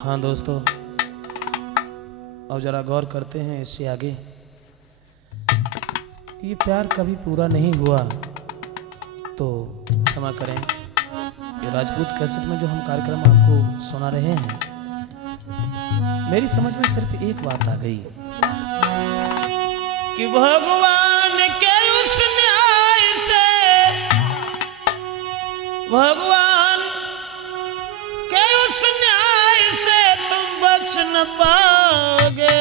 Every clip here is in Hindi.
हाँ दोस्तों, अब जरा गौर करते हैं इससे आगे कि ये प्यार कभी पूरा नहीं हुआ तो क्षमा करें। ये राजपूत कैसेट में जो हम कार्यक्रम आपको सुना रहे हैं, मेरी समझ में सिर्फ एक बात आ गई कि भगवान के उस न्याय से, भगवान के उस न्याय से तुम बच न पाओगे,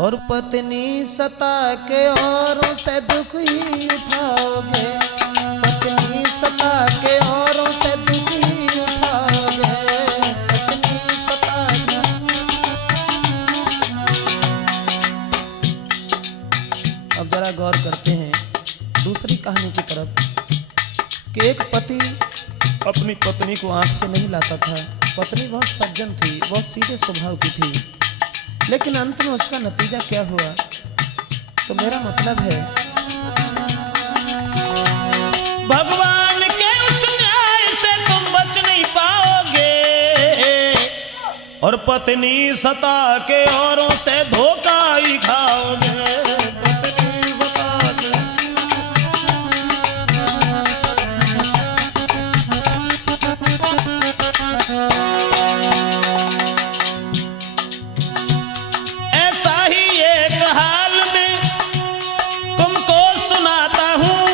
और पत्नी सता के औरों से दुख ही उठाओगे, पत्नी सता के औरों से दुख ही उठाओगे, पत्नी सता के। अब जरा गौर करते हैं दूसरी कहानी की तरफ कि एक पति अपनी पत्नी को आंख से नहीं लाता था। पत्नी बहुत सज्जन थी, बहुत सीधे स्वभाव की थी, लेकिन अंत में उसका नतीजा क्या हुआ? तो मेरा मतलब है, भगवान के उस न्याय से तुम बच नहीं पाओगे, और पत्नी सता के औरों से धोखा ही खाओगे, पत्नी सता के। ऐसा ही एक हाल में तुमको सुनाता हूँ,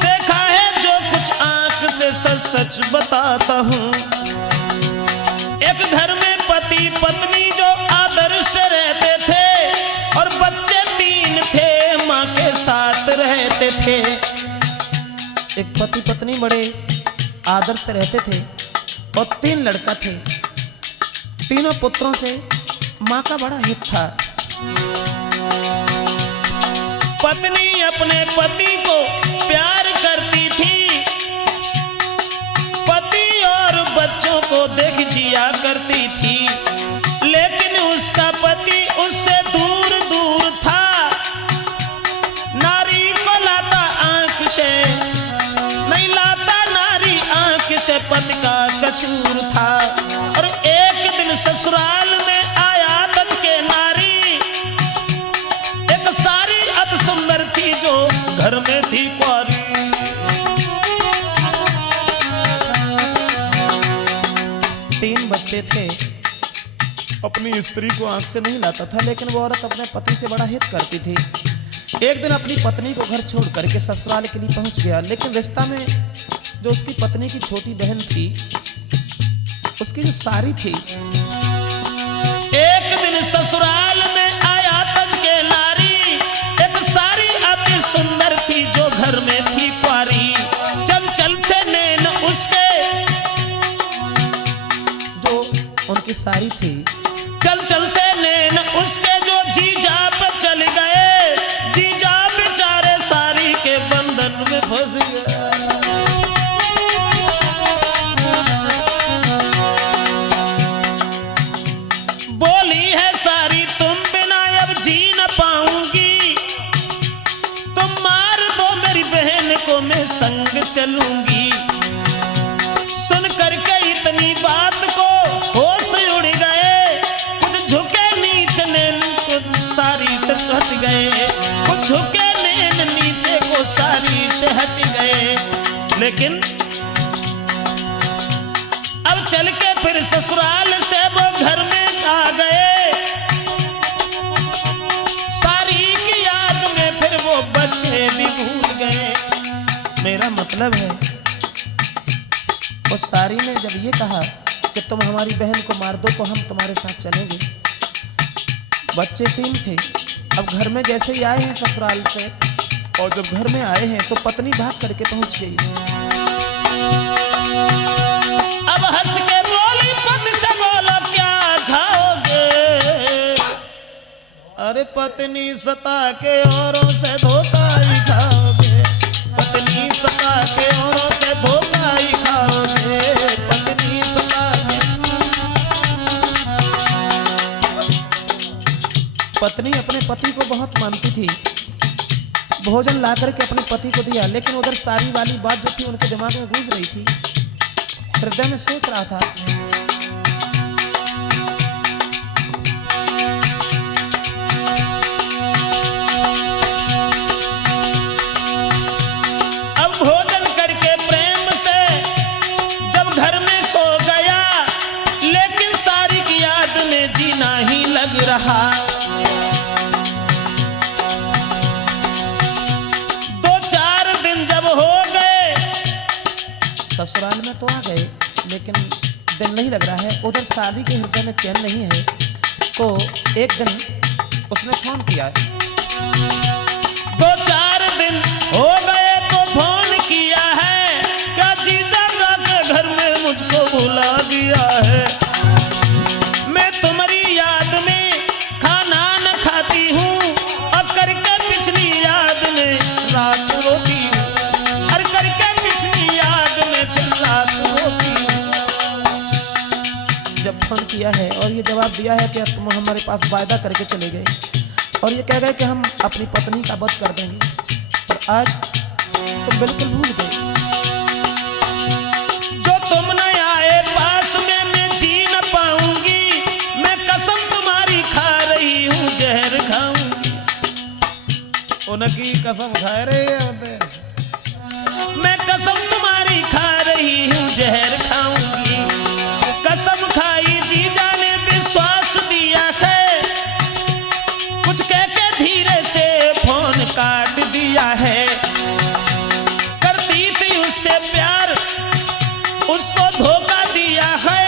देखा है जो कुछ आंख से सच सच बताता हूँ। एक घर में पति पत्नी जो आदर्श रहते थे, और बच्चे 3 थे, माँ के साथ रहते थे। एक पति पत्नी बड़े आदर्श रहते थे और 3 लड़का थे। तीनों पुत्रों से माँ का बड़ा हित था। पत्नी अपने पति को प्यार करती थी, पति और बच्चों को देख जिया करती थी, लेकिन उसका पति उससे दूर दूर था। नारी को लाता आंख से नहीं लाता, नारी आंख से पति का कसूर था। और एक दिन ससुराल में आया तज के नारी, एक सारी अति सुंदर थी जो घर में थी कुंवारी। तीन बच्चे थे, अपनी स्त्री को आंख से नहीं लाता था, लेकिन वो औरत अपने पति से बड़ा हित करती थी। एक दिन अपनी पत्नी को घर छोड़ करके ससुराल के लिए पहुंच गया, लेकिन रिश्ता में जो उसकी पत्नी की छोटी बहन थी, उसकी जो सारी थी, एक दिन ससुराल में आया तज के नारी, एक सारी अति सुंदर थी जो घर में थी कुंवारी। चल चलते नैन उसके, जो उनकी सारी थी, चल चलते नैन उसके जो जीजा पे चल गए, जीजा बेचारे सारी के बंधन में फंस गए। बोली है सारी, तुम बिना अब जी न पाऊंगी, तुम मार दो मेरी बहन को, मैं संग चलूंगी। सुन करके इतनी बात को होश उड़ गए, कुछ झुके नीचे नैन को सारी से हट गए, कुछ झुके नैन नीचे को सारी से हट गए। लेकिन अब चल के फिर ससुराल से वो घर में आ गए, सारी की याद में फिर वो बच्चे भी भूल गए। मेरा मतलब है, उस सारी ने जब ये कहा कि तुम हमारी बहन को मार दो तो हम तुम्हारे साथ चलेंगे, बच्चे 3 थे। अब घर में जैसे ही आए हैं ससुराल से, और जब घर में आए हैं तो पत्नी भाग करके पहुंच गई। अब हंस के बोली पति से, बोलो क्या खाओगे? अरे पत्नी सता के औरों से धोखा ही खाओगे, पत्नी सता के औरों से धोखा ही खाओगे, पत्नी सता के। पत्नी अपने पति को बहुत मानती थी, भोजन ला करके अपने पति को दिया, लेकिन उधर सारी वाली बात जो थी उनके दिमाग में गूंज रही थी। हृदय में सोच रहा था लेकिन दिल नहीं लग रहा है, उधर शादी के हृदय में चैन नहीं है। तो एक दिन उसने फोन किया, 2-4 दिन हो गए तो फोन किया है, क्या जीजा जाके घर में मुझको भुला दिया है। मैं तुम्हारी याद में खाना न खाती हूँ, और करके पिछली याद में रात रोती हूँ, और करके पिछली याद में दिन रात रोती हूँ। जब फोन किया है और ये जवाब दिया है कि तुम हमारे पास वायदा करके चले गए और ये कह गए कि हम अपनी पत्नी का वध कर देंगे, और आज तुम बिल्कुल भूल गए। जो तुम न आए पास में मैं जी न पाऊंगी, मैं कसम तुम्हारी खा रही हूँ जहर खाऊंगी। उनकी कसम खा रहे होते, मैं कसम तुम्हारी खा रही हूँ जहर खाऊंगी। कसम खाई जीजा ने विश्वास दिया है, कुछ कह के धीरे से फोन काट दिया है। करती थी उससे प्यार, उसको धोखा दिया है,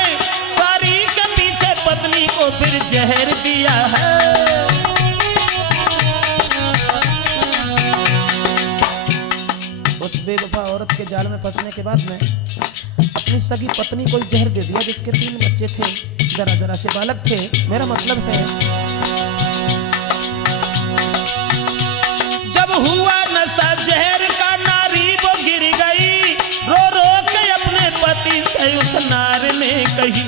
सारी के पीछे पत्नी को फिर जहर दिया है। उस बेवफा औरत के जाल में फंसने के बाद में अपनी सगी पत्नी को जहर दे दिया, जिसके 3 बच्चे थे, जरा जरा से बालक थे। मेरा मतलब है जब हुआ नशा जहर का, नारी वो गिर गई, रो रो के अपने पति से उस नार ने कही,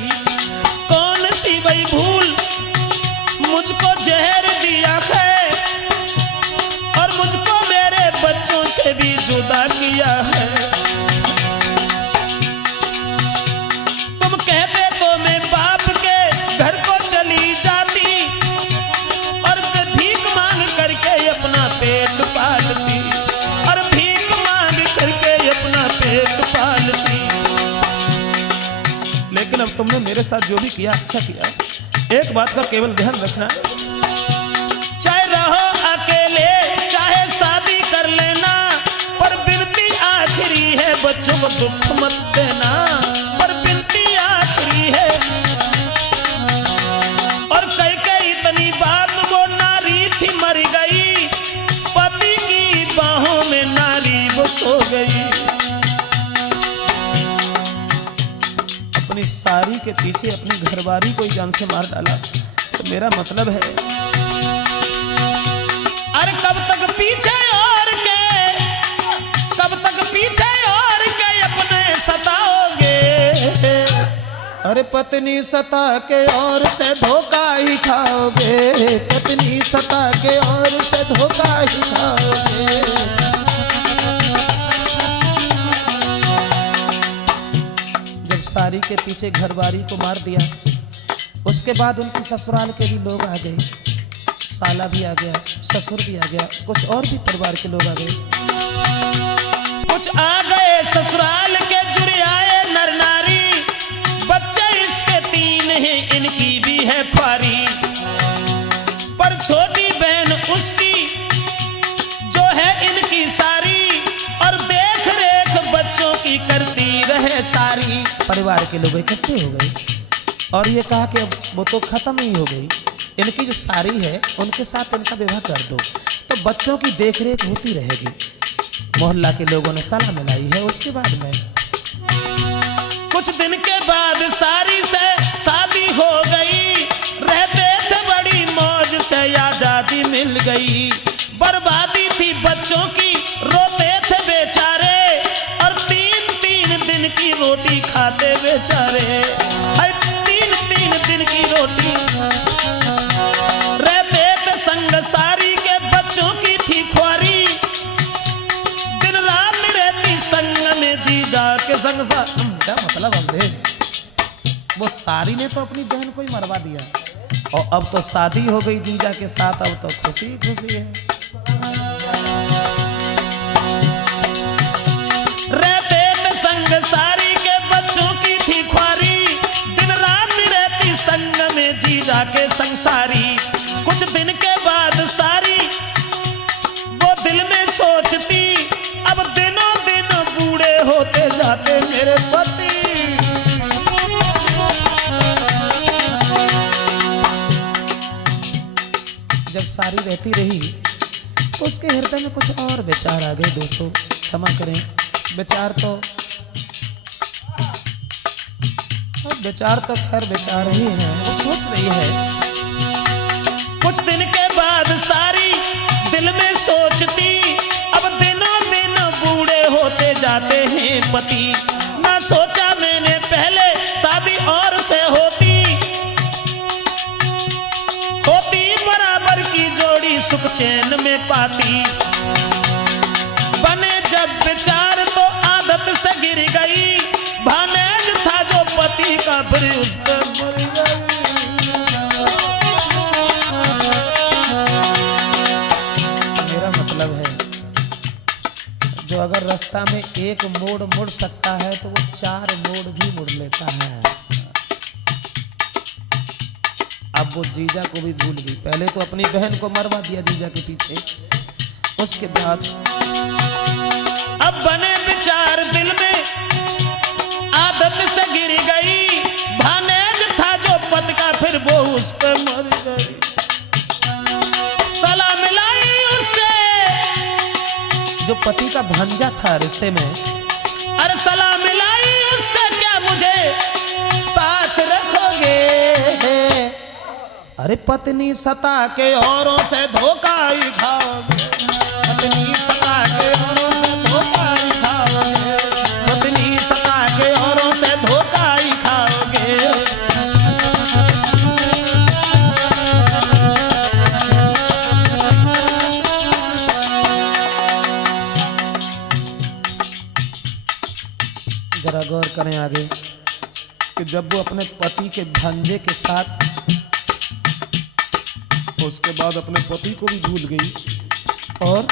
कौन सी वही भूल मुझको जहर दिया है, और मुझको मेरे बच्चों से भी जुदा किया है। कहते तो मैं बाप के घर को चली जाती, और भीख मांग करके अपना पेट पालती, और भीख मांग करके अपना पेट पालती। लेकिन अब तुमने मेरे साथ जो भी किया अच्छा किया। एक बात का केवल ध्यान रखना, चाहे रहो अकेले चाहे शादी कर लेना, पर विनती आखिरी है बच्चों को दुख मत देना, पर विनती आखिरी है। और कह के इतनी बात वो नारी थी मर गई, पति की बाहों में नारी वो सो गई। अपनी सारी के पीछे अपनी घरवाली को जान से मार डाला। तो मेरा मतलब है, अरे कब तक पीछे और के, कब तक पीछे और के अपने सताओगे। अरे पत्नी सता के और से धोखा ही खाओगे, पत्नी सता के और से धोखा ही खाओगे। जब सारी के पीछे घरवाली को मार दिया, उसके बाद उनकी ससुराल के भी लोग आ गए, साला भी आ गया, ससुर भी आ गया, कुछ और भी परिवार के लोग आ गए। कुछ आ गए ससुराल के जुड़े आए नर नारी, बच्चे इसके 3 हैं, इनकी भी है ख्वारी। पर छोटी बहन उसकी जो है इनकी सारी, और देख रेख बच्चों की करती रहे सारी। परिवार के लोग इकट्ठे हो गए और ये कहा कि अब वो तो खत्म ही हो गई, इनकी जो सारी है उनके साथ इनका विवाह कर दो, तो बच्चों की देखरेख होती रहेगी। मोहल्ला के लोगों ने सलाह मिलाई है। उसके बाद में कुछ दिन के बाद सारी से शादी हो गई, रहते थे बड़ी मौज से, आजादी मिल गई। बर्बादी थी बच्चों की, रोते थे बेचारे, और 3-3 दिन की रोटी खाते बेचारे। 3-3 दिन की रोटी रहते थे संग सारी के, बच्चों की थी ख्वारी, दिन रात रहती संग में जी जाके संग सा। क्या मतलब अवधेश, वो सारी ने तो अपनी बहन को ही मरवा दिया, और अब तो शादी हो गई जीजा के साथ, अब तो खुशी खुशी है। रहते थे संग सारी के, बच्चों की थी ख्वारी, दिन रात रहती संग में जीजा के संसारी। कुछ दिन के बाद सारी वो दिल में सोचती, अब दिनों दिन बूढ़े होते जाते मेरे पति। सारी रहती रही तो उसके हृदय में कुछ और विचार आ गए। दोस्तों क्षमा करें, विचार तो खैर विचार ही है। वो सोच रही है। कुछ दिन के बाद सारी दिल में सोचती, अब दिनों दिन बूढ़े होते जाते हैं पति। ना सोचा मैंने पहले शादी और से होती बराबर की जोड़ी सुख चैन में पाती। बने जब विचार तो आदत से गिर गई, भानेज था जो पति का फिर उस पर मर गई। मेरा मतलब है जो अगर रास्ता में एक मोड़ मुड़ सकता है तो वो 4 मोड़ भी मुड़ लेता है। अब वो जीजा को भी भूल गई। पहले तो अपनी बहन को मरवा दिया जीजा के पीछे, उसके बाद अब बने विचार दिल में, आदत से गिर गई। भानेज था जो पति का फिर वो उस पर मर गई। सलाह मिलाई उससे जो पति का भांजा था रिश्ते में। अरे सलाह मिलाई उससे, क्या मुझे साथ रखोगे? अरे पत्नी सता के औरों से धोखा ही खाओगे, पत्नी सता के औरों से धोखा ही खाओगे, पत्नी सता के औरों से धोखा ही खाओगे। जरा गौर करें आगे कि जब वो अपने पति के भांजे के साथ, उसके बाद अपने पति को भी भूल गई और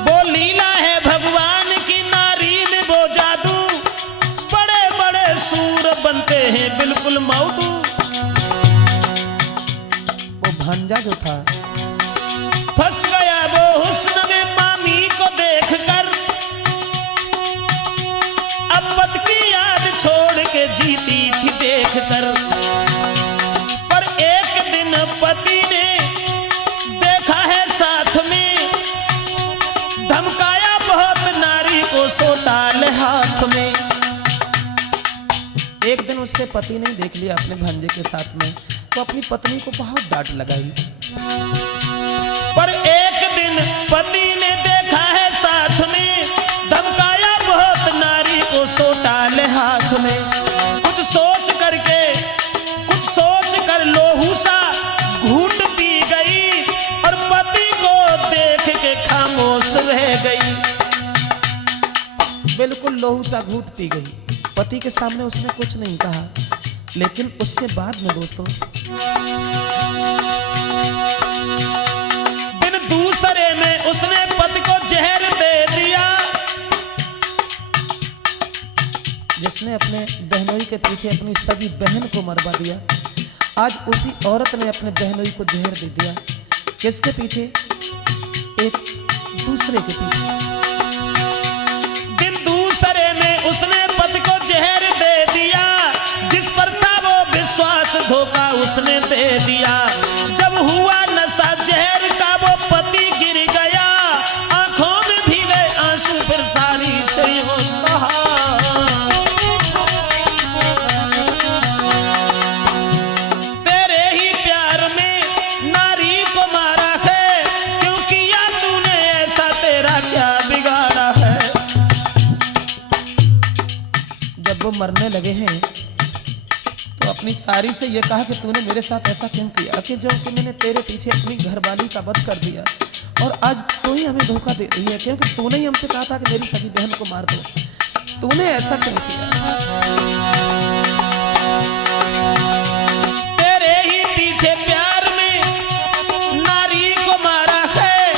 वो लीला है भगवान की, नारी में वो जादू, बड़े बड़े सूर बनते हैं बिल्कुल मौतू। वो भांजा जो था फंस गया वो हुस्न में मामी को देखकर, अब पति की याद छोड़ के जीती थी देखकर। पर एक दिन पति ने देखा है साथ में, धमकाया बहुत नारी को सोटाल हाथ में। एक दिन उसके पति ने देख लिया अपने भांजे के साथ में, तो अपनी पत्नी को बहुत डांट लगाई। पर एक दिन पति ने देखा है साथ में, धमकाया बहुत नारी को सोटाल हाथ में। कुछ सोच कर लोहू सा घूट पी गई और पति को देख के खामोश रह गई। बिल्कुल लोहू सा घूट पी गई। पति के सामने उसने कुछ नहीं कहा, लेकिन उसके बाद में दोस्तों दिन दूसरे में उसने पति को जहर दे दिया। जिसने अपने बहनोई के पीछे अपनी सगी बहन को मरवा दिया, आज उसी औरत ने अपने बहनोई को जहर दे दिया। किसके पीछे? एक दूसरे के पीछे। दिन दूसरे में उसने पति को जहर दे दिया, जिस पर था वो विश्वास धोखा उसने दे दिया। जब हुआ नशा जहर का वो पति गिर गया, आंखों में भीगे आंसू फिर सारी से बहा। वो मरने लगे हैं तो अपनी सारी से ये कहा कि तूने मेरे साथ ऐसा क्यों किया, कि जो कि मैंने तेरे पीछे अपनी घरवाली का वध कर दिया और आज तू ही हमें धोखा दे रही है, क्योंकि तूने ही हमसे कहा था कि मेरी सगी बहन को मार दो। तूने ऐसा क्यों किया? तेरे ही पीछे प्यार में नारी को मारा है,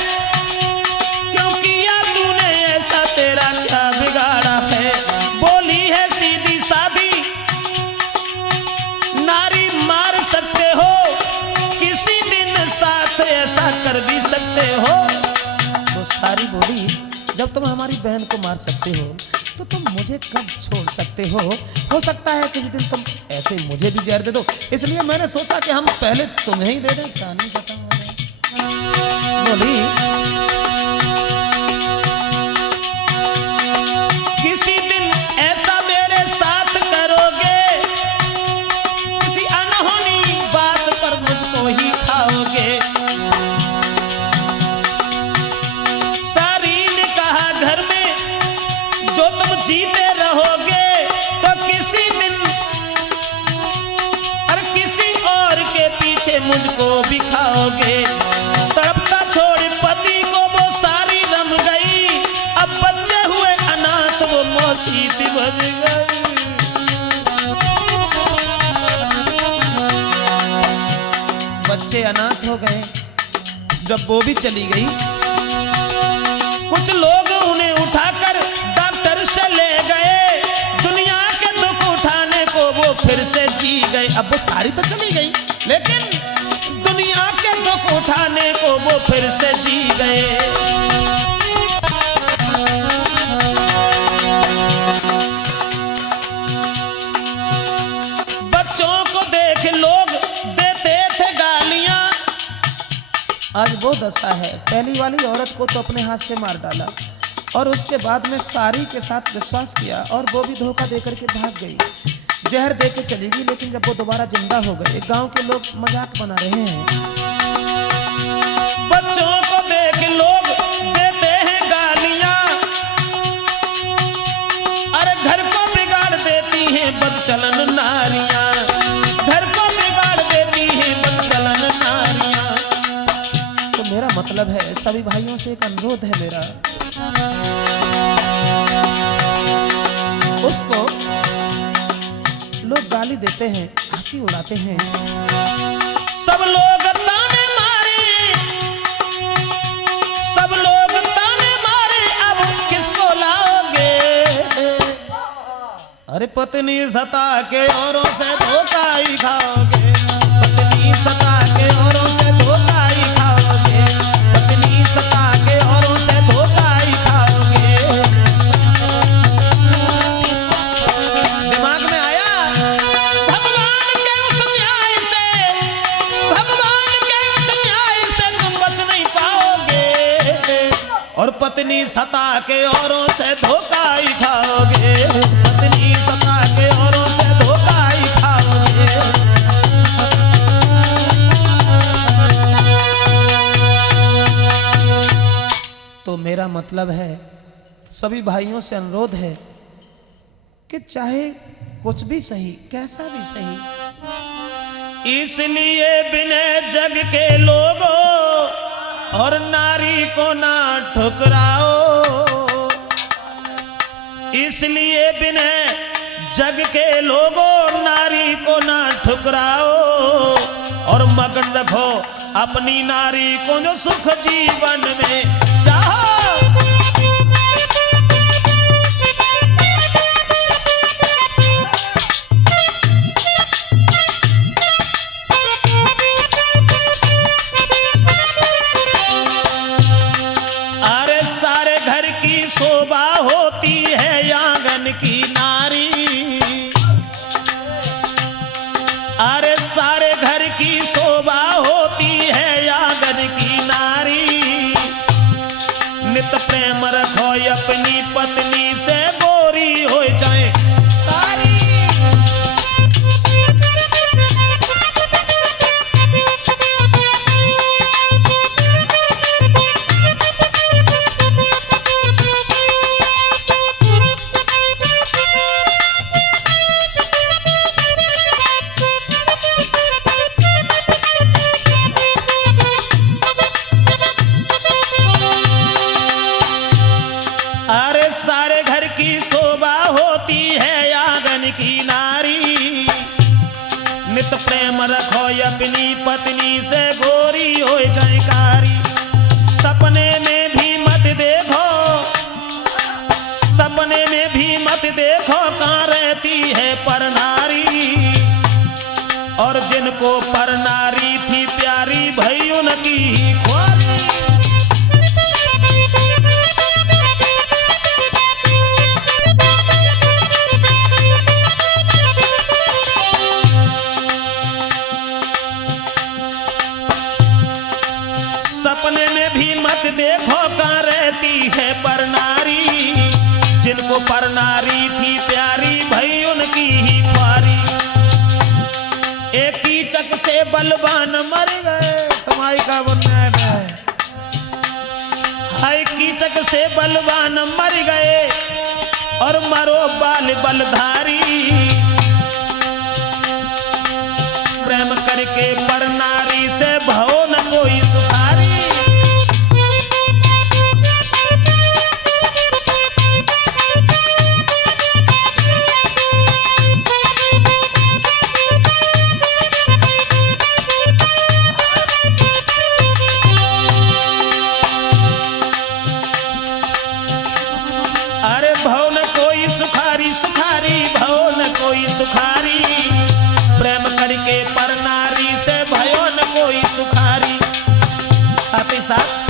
क्यों किया तूने ऐसा, तेरा क्या बिगाड़ा है? बोली है सीधी सादी, नारी मार सकते हो किसी दिन, साथ ऐसा कर भी सकते हो। तो सारी बोली जब तुम हमारी बहन को मार सकते हो तो तुम मुझे कब छोड़ सकते हो सकता है किसी दिन तुम ऐसे मुझे भी जहर दे दो, इसलिए मैंने सोचा कि हम पहले तुम्हें ही दे दें। क्या नहीं पता बोली, किसी दिन ऐसा मेरे साथ करोगे, किसी अनहोनी बात पर मुझको ही खाओगे। सारी ने कहा घर में जो तुम जीते रहोगे तो किसी दिन और किसी और के पीछे मुझको भी खाओगे। तड़पता छोड़ पति को वो सारी रम गई, अब बच्चे हुए अनाथ वो मौसी बज गई। बच्चे अनाथ हो गए जब वो भी चली गई। कुछ लोग उन्हें उठाकर डॉक्टर से ले गए, दुनिया के दुख उठाने को वो फिर से जी गए। अब वो सारी तो चली गई लेकिन दुनिया के दुख उठाने को वो फिर से जी गए। बच्चों को देख लोग देते थे गालियां, आज वो दशा है। पहली वाली औरत को तो अपने हाथ से मार डाला और उसके बाद में सारी के साथ विश्वास किया और वो भी धोखा देकर के भाग गई, जहर दे के चली गई। लेकिन जब वो दोबारा जिंदा हो गए, गांव के लोग मजाक बना रहे हैं। बच्चों को देख लोग देते हैं गालियां, अरे घर को बिगाड़ देती हैं बदचलन नारियां, घर को बिगाड़ देती हैं बदचलन नारियां। तो मेरा मतलब है, सभी भाइयों से एक अनुरोध है मेरा, उसको लोग गाली देते हैं, हंसी उड़ाते हैं, सब लोग ताने मारे, सब लोग ताने मारे, अब किसको लाओगे। अरे पत्नी सता के औरों से धोखा ही खाओगे, पत्नी सता के औरों से धोखा ही खाओगे, पत्नी सता के औरों से धोखा ही खाओगे। दिमाग में आया भगवान के उस न्याय से, भगवान के उस न्याय से तुम बच नहीं पाओगे और पत्नी सता के औरों से धोखा ही खाओगे, पत्नी सता के औरों से धोखा ही खाओगे। तो मेरा मतलब है, सभी भाइयों से अनुरोध है कि चाहे कुछ भी सही, कैसा भी सही, इसलिए बिना जग के लोगों और नारी को ना ठुकराओ, इसलिए बिना जग के लोगों नारी को ना ठुकराओ और मगन रखो अपनी नारी को जो सुख जीवन में चाहो। अरे सारे घर की शोभा होती है आंगन की नारी, अरे सारे घर की शोभा होती है आंगन की नारी। नित प्रेम रखो अपनी पत्नी से, गोरी हो जाए तारी। अरे सारे घर की शोभा होती है आंगन की नारी। नित प्रेम रखो अपनी पत्नी से, गोरी हो जाएकारी। सपने में भी मत देखो, सपने में भी मत देखो कहाँ रहती है पर नारी। और जिनको पर नारी थी प्यारी भई उनकी ही ख्वारी। बलवान मर गए, तुम्हारी का न्याय में है। हाय कीचक से बलवान मर गए और मरो बाल बलधारी। प्रेम करके पर नारी से भव न कोई सुखारी। सुखारी भव न कोई सुखारी। प्रेम करके पर नारी से भयो न कोई सुखारी। साथ ही साथ